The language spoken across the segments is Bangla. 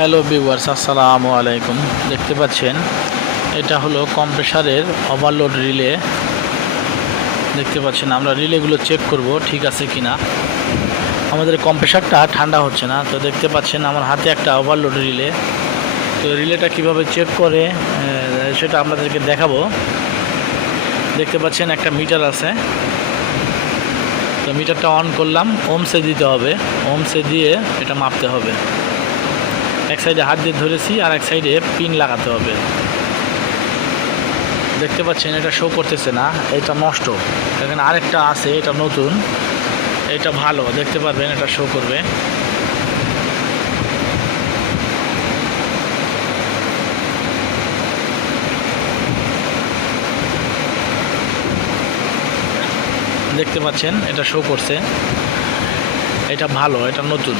হ্যালো ভিউয়ার্স, আসসালামু আলাইকুম। দেখতে পাচ্ছেন এটা হলো কম্প্রেসারের ওভারলোড রিলে। দেখতে পাচ্ছেন আমরা রিলেগুলো চেক করব ঠিক আছে কিনা। আমাদের কম্প্রেসারটা ঠান্ডা হচ্ছে না, তো দেখতে পাচ্ছেন আমার হাতে একটা ওভারলোড রিলে। তো রিলেটা কিভাবে চেক করে সেটা আপনাদেরকে দেখাবো। দেখতে পাচ্ছেন একটা মিটার আছে, তো মিটারটা অন করলাম। ওমসে দিতে হবে, ওমসে দিয়ে এটা মাপতে হবে। এক সাইডে হাত দিয়ে ধরেছি আর এক সাইডে পিন লাগাতে হবে। দেখতে পাচ্ছেন এটা শো করতেছে না, এটা নষ্ট। এখানে আরেকটা আছে, এটা নতুন, এটা ভালো। দেখতে পারবেন এটা শো করবে। দেখতে পাচ্ছেন এটা শো করছে, এটা ভালো, এটা নতুন।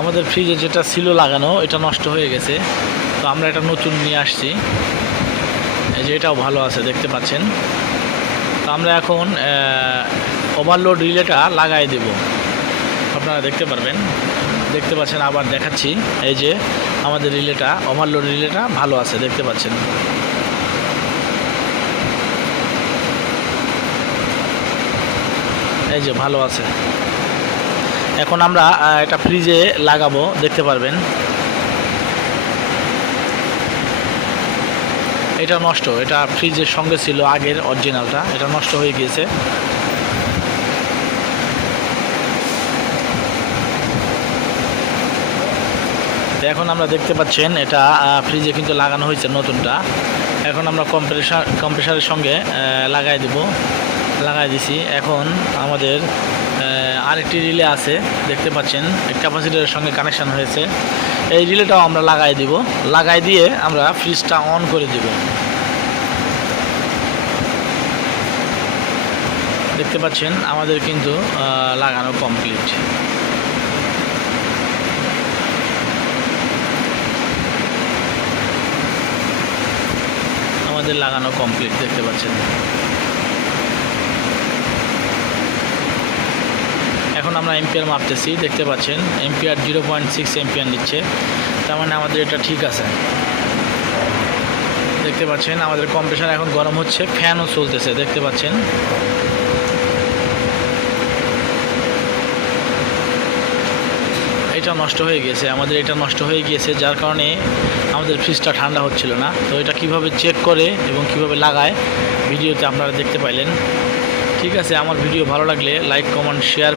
আমাদের ফ্রিজে যেটা ছিল লাগানো এটা নষ্ট হয়ে গেছে, তো আমরা এটা নতুন নিয়ে আসছি। এই যে এটাও ভালো আছে, দেখতে পাচ্ছেন। তো আমরা এখন ওভারলোড রিলেটা লাগাই দেব, আপনারা দেখতে পারবেন। দেখতে পাচ্ছেন, আবার দেখাচ্ছি। এই যে আমাদের রিলেটা, ওভারলোড রিলেটা ভালো আছে, দেখতে পাচ্ছেন। এই যে ভালো আছে। এখন আমরা এটা ফ্রিজে লাগাবো, দেখতে পারবেন। এটা নষ্ট, এটা ফ্রিজের সঙ্গে ছিল আগের অরিজিনালটা, এটা নষ্ট হয়ে গিয়েছে। এখন আমরা দেখতে পাচ্ছেন এটা ফ্রিজে কিন্তু লাগানো হয়েছে নতুনটা। এখন আমরা কম্প্রেসারের সঙ্গে লাগাই দেব, লাগাই দিছি। এখন আমাদের আরেকটি রিলে আছে, দেখতে পাচ্ছেন ক্যাপাসিটরের সঙ্গে কানেকশান হয়েছে। এই রিলেটাও আমরা লাগাই দিব, লাগাই দিয়ে আমরা ফ্রিজটা অন করে দেব। দেখতে পাচ্ছেন আমাদের কিন্তু লাগানো কমপ্লিট। আমাদের লাগানো কমপ্লিট, দেখতে পাচ্ছেন। এখন আমরা এম্পিয়ার মাপতেছি, দেখতে পাচ্ছেন এম্পিয়ার 0.6 এম্পিয়ার নিচ্ছে, তার মানে আমাদের এটা ঠিক আছে। দেখতে পাচ্ছেন আমাদের কম্প্রেসার এখন গরম হচ্ছে, ফ্যানও চলতেছে, দেখতে পাচ্ছেন। এটা নষ্ট হয়ে গিয়েছে, আমাদের এটা নষ্ট হয়ে গিয়েছে, যার কারণে আমাদের ফ্রিজটা ঠান্ডা হচ্ছিল না। তো এটা কিভাবে চেক করে এবং কিভাবে লাগায় ভিডিওতে আপনারা দেখতে পাইলেন। ঠিক আছে, আমার ভিডিও ভালো লাগলে লাইক, কমেন্ট, শেয়ার